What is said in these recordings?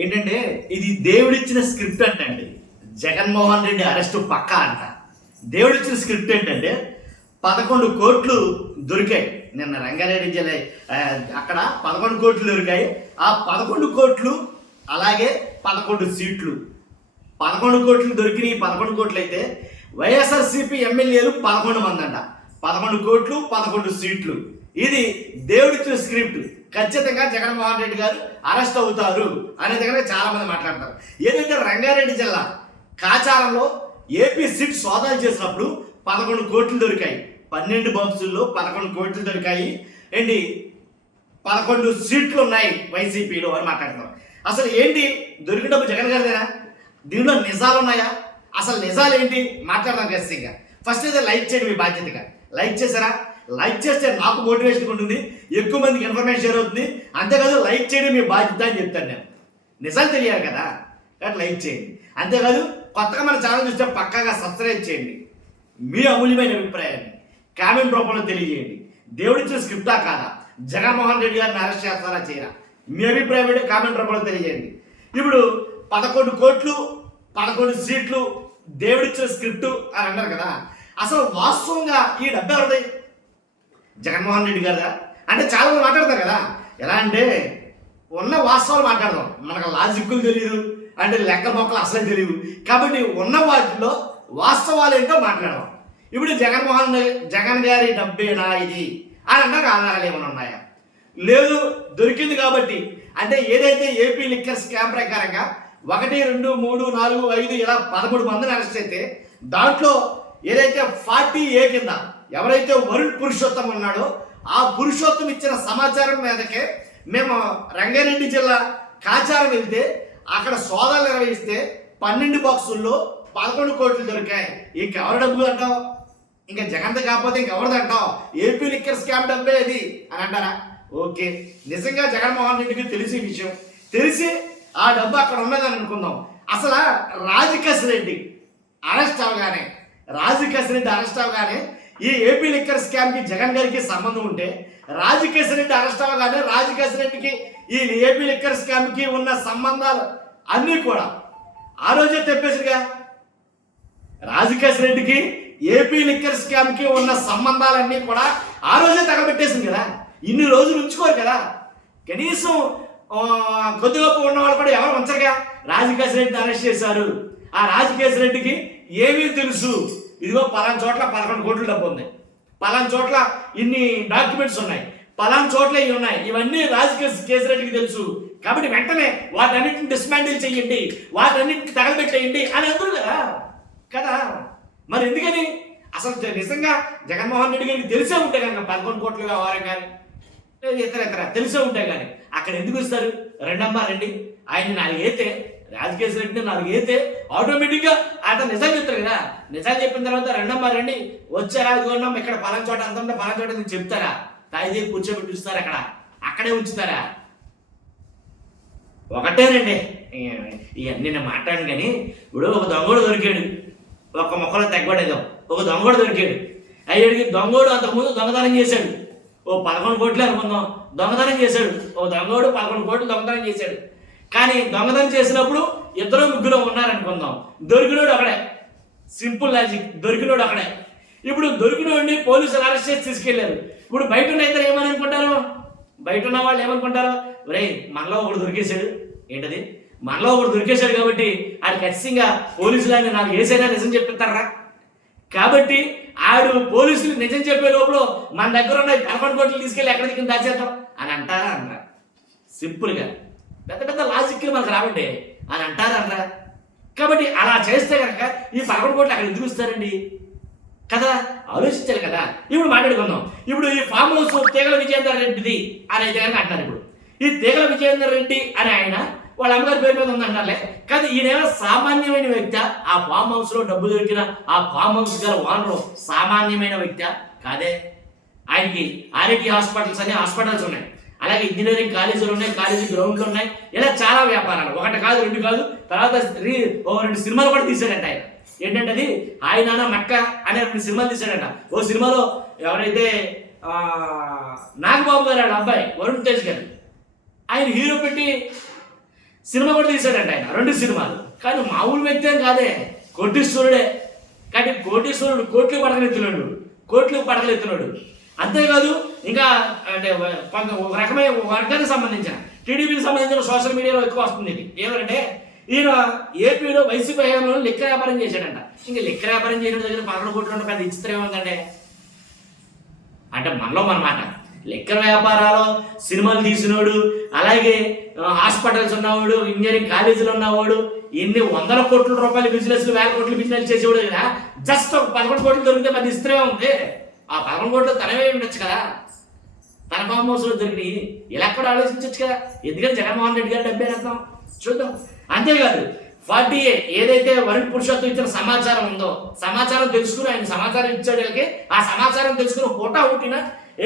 ఏంటంటే ఇది దేవుడిచ్చిన స్క్రిప్ట్ అంటండి. జగన్మోహన్ రెడ్డి అరెస్టు పక్కా అంట. దేవుడిచ్చిన స్క్రిప్ట్ ఏంటంటే 11 కోట్లు దొరికాయి నిన్న రంగారెడ్డి జిల్లా. అక్కడ 11 కోట్లు దొరికాయి. ఆ 11 కోట్లు అలాగే 11 సీట్లు. 11 కోట్లు దొరికినాయి. 11 కోట్లు అయితే వైఎస్ఆర్సీపీ ఎమ్మెల్యేలు 11 మంది అంట. 11 కోట్లు 11 సీట్లు. ఇది దేవుడిచ్చిన స్క్రిప్ట్. ఖచ్చితంగా జగన్మోహన్ రెడ్డి గారు అరెస్ట్ అవుతారు అనే దగ్గర చాలా మంది మాట్లాడతారు. ఏదైతే రంగారెడ్డి జిల్లా కాచారంలో ఏపీ సిట్ సోదాలు చేసినప్పుడు 11 కోట్లు దొరికాయి. 12 బాక్సుల్లో 11 కోట్లు దొరికాయి. ఏంటి 11 సీట్లు ఉన్నాయి వైసీపీలో అని మాట్లాడతారు. అసలు ఏంటి దొరికిన డబ్బు జగన్ గారిదేనా? దీనిలో నిజాలు ఉన్నాయా? అసలు నిజాలు ఏంటి మాట్లాడదాం. ఖచ్చితంగా ఫస్ట్ అయితే లైక్ చేయండి, మీ బాధ్యతగా లైక్ చేశారా? లైక్ చేస్తే నాకు మోటివేషన్ ఉంటుంది, ఎక్కువ మందికి ఇన్ఫర్మేషన్ షేర్ అవుతుంది. అంతేకాదు లైక్ చేయడం మీ బాధ్యత అని చెప్తాను నేను. నిజాలు తెలియాలి కదా, కాబట్టి లైక్ చేయండి. అంతేకాదు కొత్తగా మన ఛానల్ చూస్తే పక్కాగా సబ్స్క్రైబ్ చేయండి. మీ అమూల్యమైన అభిప్రాయాన్ని కామెంట్ రూపంలో తెలియజేయండి. దేవుడిచ్చిన స్క్రిప్టా కాదా? జగన్మోహన్ రెడ్డి గారిని అరెస్ట్ చేస్తారా చేయరా? మీ అభిప్రాయం ఏంటి కామెంట్ రూపంలో తెలియజేయండి. ఇప్పుడు 11 కోట్లు 11 సీట్లు దేవుడిచ్చిన స్క్రిప్ట్ అని అన్నారు కదా. అసలు వాస్తవంగా ఈ డబ్బు ఎవరిది? జగన్మోహన్ రెడ్డి గారిదా? అంటే చాలా మంది మాట్లాడతారు కదా. ఎలా అంటే ఉన్న వాస్తవాలు మాట్లాడదాం. మనకు లాజిక్లు తెలియదు, అంటే లెక్క మొక్కలు అసలే తెలియదు. కాబట్టి ఉన్న వాటిలో వాస్తవాలు ఏంటో మాట్లాడదాం. ఇప్పుడు జగన్ గారి డబ్బేనా ఇది అని అన్నాక ఆధారాలు ఏమైనా ఉన్నాయా? లేదు, దొరికింది కాబట్టి. అంటే ఏదైతే ఏపీ లిక్కర్ స్కామ్ ప్రకారంగా 1, 2, 3, 4, 5 ఇలా 11 మందిని అరెస్ట్ అయితే దాంట్లో ఏదైతే 40A కింద ఎవరైతే వరుణ్ పురుషోత్తం ఉన్నాడో ఆ పురుషోత్తం ఇచ్చిన సమాచారం మీదకే మేము రంగారెడ్డి జిల్లా కాచారం వెళ్తే అక్కడ సోదాలు నిర్వహిస్తే 12 బాక్సుల్లో 11 కోట్లు దొరికాయి. ఇంకెవరి డబ్బులు అంటావు? ఇంకా జగన్ కాకపోతే ఇంకెవరిది అంటావు? ఏపీ లిక్కర్ స్కామ్ డబ్బే అది అని అంటారా? ఓకే, నిజంగా జగన్మోహన్ రెడ్డికి తెలిసి విషయం తెలిసి ఆ డబ్బు అక్కడ ఉన్నదని అనుకుందాం. అసలు రాజకేశ్ రెడ్డి అరెస్ట్ అవగానే ఈ ఏపీ లిక్కర్ స్కామ్కి జగన్ గారికి సంబంధం ఉంటే రాజకేశ్ రెడ్డి అరెస్ట్ అవగానే రాజకేశ్ రెడ్డికి ఈ ఏపీ లిక్కర్ స్కామ్కి ఉన్న సంబంధాలు అన్నీ కూడా ఆ రోజే తెప్పేసిగా. రాజకేశ్ రెడ్డికి ఏపీ లిక్కర్ స్కామ్కి ఉన్న సంబంధాలన్నీ కూడా ఆ రోజే తగలబెట్టేసింది కదా. ఇన్ని రోజులు ఉంచుకోరు కదా. కనీసం కొద్ది గొప్ప ఉన్నవాళ్ళు కూడా ఎవరు ఉంచరుగా. రాజకేశ్ రెడ్డిని అరెస్ట్ చేశారు. ఆ రాజకేశ్ రెడ్డికి ఏమీ తెలుసు? ఇదిగో పలానా చోట్ల 11 కోట్ల డబ్బు ఉంది, పలానా చోట్ల ఇన్ని డాక్యుమెంట్స్ ఉన్నాయి, పలానా చోట్ల ఇవి ఉన్నాయి, ఇవన్నీ రాజకేశ్ రెడ్డికి తెలుసు. కాబట్టి వెంటనే వాటన్నిటిని డిస్మాండిల్ చేయండి, వాటన్నిటిని తగలబెట్టేయండి అని అందరూ కదా. మరి ఎందుకని? అసలు నిజంగా జగన్మోహన్ రెడ్డి గారికి తెలిసే ఉంటే కనుక 11 కోట్ల వ్యవహారం కానీ ఇతర తెలిసే ఉంటాయి కానీ అక్కడ ఎందుకు ఇస్తారు? రండి ఆయన 4 అయితే రాజకేశ్ రెడ్డి 4 అయితే ఆటోమేటిక్గా అతను నిజాలు చెప్తారు కదా. నిజాలు చెప్పిన తర్వాత రండి వచ్చారా అదిగోన్నాం ఇక్కడ పలానా చోట అంత ఉంటే పలానా చోట నేను చెప్తారా? తాయిదే కూర్చోబెట్టి ఇస్తారు అక్కడే ఉంచుతారా? ఒకటేనండి ఇవన్నీ నేను మాట్లాడాను. కానీ ఇప్పుడు ఒక దొంగోడు దొరికాడు, ఒక మొక్కలో తెగ్గొడేదో ఒక దొంగోడు దొరికాడు. అయ్యాడికి దొంగోడు అంతకుముందు దొంగతనం చేశాడు. 11 కోట్లు అనుకుందాం, దొంగతనం చేశాడు. దొంగోడు 11 కోట్లు దొంగతనం చేశాడు. కానీ దొంగతనం చేసినప్పుడు 2-3 ఉన్నారనుకుందాం. దొరికినోడు అక్కడే. సింపుల్ లాజిక్, దొరికినోడు అక్కడే. ఇప్పుడు దొరికినోడిని పోలీసులు అరెస్ట్ చేసి తీసుకెళ్లారు. ఇప్పుడు బయట ఉన్న ఇద్దరు ఏమని అనుకుంటారు? బయట ఉన్న వాళ్ళు ఏమనుకుంటారు? ఒరే మనలో ఒకడు దొరికేశాడు. ఏంటది? మనలో ఒకడు దొరికేశాడు కాబట్టి అది ఖచ్చితంగా పోలీసులు ఆయన నాకు ఏసైనా నిజం చెప్పిస్తారా? కాబట్టి ఆడు పోలీసులు నిజం చెప్పే లోపల మన దగ్గర ఉన్న 11 కోట్లు తీసుకెళ్ళి ఎక్కడ దిక్కు దాచేద్దాం అని అంటారా అనరా? సింపుల్గా పెద్ద పెద్ద లాజిక్లు మనకు రావండి అని అంటారా అనరా? కాబట్టి అలా చేస్తే కనుక ఈ 11 కోట్లు అక్కడ ఎందుకు ఇస్తారండి కదా? ఆలోచించాలి కదా. ఇప్పుడు మాట్లాడుకుందాం. ఇప్పుడు ఈ ఫామ్ హౌస్ తీగల విజయేందర్ రెడ్డిది అని అయితే కనుక అంటున్నారు. ఇప్పుడు ఈ తీగల విజయేందర్ రెడ్డి అని ఆయన వాళ్ళ అమ్మగారి పేరు మీద ఉందంటారులే. కానీ ఈయన సామాన్యమైన వ్యక్తి. ఆ ఫామ్ హౌస్ లో డబ్బు దొరికిన ఆ ఫామ్ హౌస్ గల ఓనరు సామాన్యమైన వ్యక్తి కాదే. ఆయనకి ఆర్ఐటి హాస్పిటల్స్ అనే హాస్పిటల్స్ ఉన్నాయి, అలాగే ఇంజనీరింగ్ కాలేజీలు ఉన్నాయి, కాలేజీ గ్రౌండ్లు ఉన్నాయి, ఇలా చాలా వ్యాపారాలు. 1 కాదు 2 కాదు. తర్వాత 2 సినిమాలు కూడా తీశాడంట ఆయన. ఏంటంటే అది హాయ్ నాన్న మక్క అనే 2 సినిమాలు తీశాడంట. ఓ సినిమాలో ఎవరైతే నాగబాబు గారు వాళ్ళ అబ్బాయి వరుణ్ తేజ్ గారు ఆయన హీరో పెట్టి సినిమా కూడా తీశాడంట ఆయన, 2 సినిమాలు. కానీ మామూలు వ్యక్తి ఏం కాదే, కోటీశ్వరుడే. కానీ కోటీశ్వరుడు కోట్లు పడగలెత్తున్నాడు. అంతేకాదు ఇంకా అంటే ఒక రకమైన వర్గానికి సంబంధించిన టీడీపీకి సంబంధించిన సోషల్ మీడియాలో ఎక్కువ వస్తుంది ఇది. ఏమంటే ఈయన ఏపీలో వైసీపీ హయాంలో లిక్కర్ వ్యాపారం చేశాడంట. ఇంకా లిక్కర్ వ్యాపారం చేయడం దగ్గర 11 కోట్లు పెద్ద విచిత్రం ఏముందంటే, అంటే మనలో మనమాట లిక్కర్ వ్యాపారాలు సినిమాలు తీసినోడు, అలాగే హాస్పిటల్స్ ఉన్నవాడు, ఇంజనీరింగ్ కాలేజీలు ఉన్నవాడు, ఎన్ని 100 కోట్ల రూపాయల బిజినెస్లు, 1000 కోట్ల బిజినెస్ చేసేవాడు కదా. జస్ట్ ఒక 11 కోట్లు దొరికితే పెద్ద ఇస్త్రమే ఉంది. ఆ 11 కోట్లు తనవే ఉండొచ్చు కదా, తన ఫామ్ హౌస్లో దొరికినాయి. ఇలా కూడా ఆలోచించవచ్చు కదా. ఎందుకంటే జగన్మోహన్ రెడ్డి గారు డబ్బే రత్నం చూద్దాం. అంతేకాదు 40A ఏదైతే వరుణ్ పురుషోత్తం ఇచ్చిన సమాచారం ఉందో, సమాచారం తెలుసుకుని ఆయన సమాచారం ఇచ్చాడు వీళ్ళకి. ఆ సమాచారం తెలుసుకుని ఫోటో ఒకటిన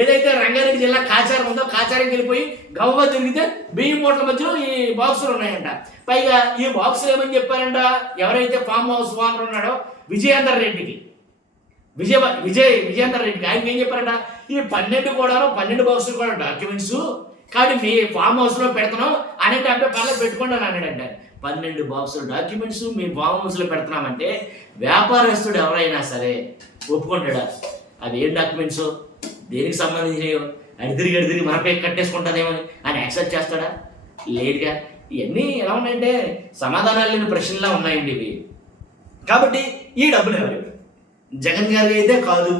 ఏదైతే రంగారెడ్డి జిల్లా కాచారం ఉందో, కాచారంకి వెళ్ళిపోయి గవ్వ తిరిగితే 1000 మూటల మధ్యలో ఈ బాక్సులు ఉన్నాయంట. పైగా ఈ బాక్సులు ఏమని చెప్పారంట, ఎవరైతే ఫామ్ హౌస్ ఓనర్ ఉన్నాడో విజయేందర్ రెడ్డికి, విజయేందర్ రెడ్డికి ఆయనకి ఏం చెప్పారంట, ఈ 12 బాక్సులు కూడా డాక్యుమెంట్స్ కానీ మీ ఫామ్ హౌస్లో పెడుతున్నాం అనేది అంటే పర్లేదు పెట్టుకోండి అని అన్నాడంట. 12 బాక్సులు డాక్యుమెంట్స్ మీ ఫామ్ హౌస్లో పెడుతున్నామంటే వ్యాపారస్తుడు ఎవరైనా సరే ఒప్పుకుంటాడా? అవి ఏం డాక్యుమెంట్స్, దేనికి సంబంధించినయో, అడిదిరిగి మనపై కట్టేసుకుంటానేమో అని యాక్సెప్ట్ చేస్తాడా? లేదుగా. ఇవన్నీ ఎలా ఉన్నాయంటే సమాధానాలు లేని ప్రశ్నలా ఉన్నాయండి ఇవి. కాబట్టి ఈ డబ్బులు ఎవరు? జగన్ గారికి అయితే కాదు,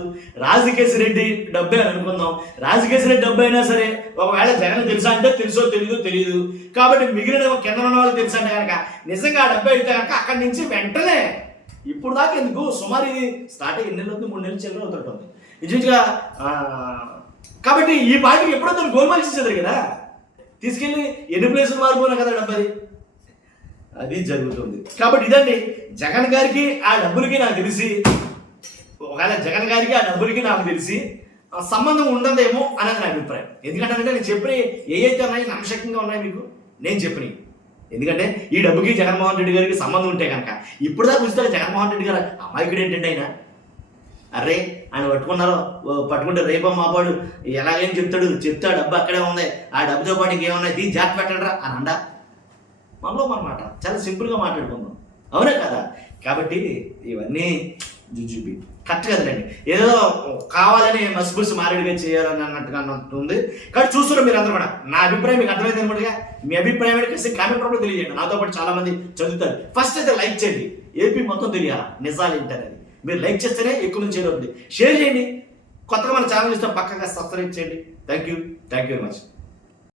రాజకేశ్వర రెడ్డి డబ్బే అని అనుకుందాం. రాజకేశ్వర రెడ్డి డబ్బు అయినా సరే ఒకవేళ జగన్ తెలుసా అంటే తెలుసో తెలియదు. కాబట్టి మిగిలిన కింద ఉన్న వాళ్ళు తెలుసా అంటే కనుక నిజంగా ఆ డబ్బు అయితే కనుక అక్కడి నుంచి వెంటనే ఇప్పుడు దాకా ఎందుకు సుమారు ఇది స్టార్ట్ అయ్యి 2 నెలలు అవుతుంది, 3 నెలలు చిల్లర అవుతుంటుంది నిజంగా. కాబట్టి ఈ పార్టీకి ఎప్పుడో గోల్మాల్ చేసేది కదా, తీసుకెళ్ళి ఎన్ని ప్లేసులు మారిపోయినా కదా డబ్బు అది జరుగుతుంది. కాబట్టి ఇదండి జగన్ గారికి ఆ డబ్బులకి నాకు తెలిసి, ఒకవేళ జగన్ గారికి ఆ డబ్బులకి నాకు తెలిసి సంబంధం ఉండదేమో అనేది నా అభిప్రాయం. ఎందుకంటే నేను చెప్పిన ఏవైతే ఉన్నాయి నమ్మశక్యంగా ఉన్నాయి మీకు నేను చెప్పినవి. ఎందుకంటే ఈ డబ్బుకి జగన్మోహన్ రెడ్డి గారికి సంబంధం ఉంటే కనుక ఇప్పుడు దాకా చూస్తారు జగన్మోహన్ రెడ్డి గారు అమాయకుడు ఏంటంటే ఆయన, అరే ఆయన పట్టుకుంటే రేపో మాపాడు ఎలాగేం చెప్తా డబ్బు అక్కడే ఉంది, ఆ డబ్బుతో పాటు ఇంకేమన్నా తీసి జాగ్రత్త పెట్టండి అని అండా. మనలో మనమాట చాలా సింపుల్గా మాట్లాడుకుందాం, అవునే కదా. కాబట్టి ఇవన్నీ జుజుబి కరెక్ట్ కదండి, ఏదో కావాలని మసిబుసి మారేడుగా చేయాలని అన్నట్టుగా అన్నట్టుంది. కానీ చూస్తున్నారు మీరు అందరూ కూడా. నా అభిప్రాయం మీకు అర్థమైంది అనమాట. మీ అభిప్రాయం ఏంటి కామెంట్ రూపంలో తెలియజేయండి. నాతో పాటు చాలా మంది చదువుతారు. ఫస్ట్ అయితే లైక్ చేయండి, ఏపీ మొత్తం తెలియాలా నిజాలు ఏంటనేది. మీరు లైక్ చేస్తేనే ఎక్కువ మంది చేరుతుంది. షేర్ చేయండి, కొత్తగా మన ఛానల్ ఇస్తాం, పక్కగా సబ్స్క్రైబ్ చేయండి. Thank you very much.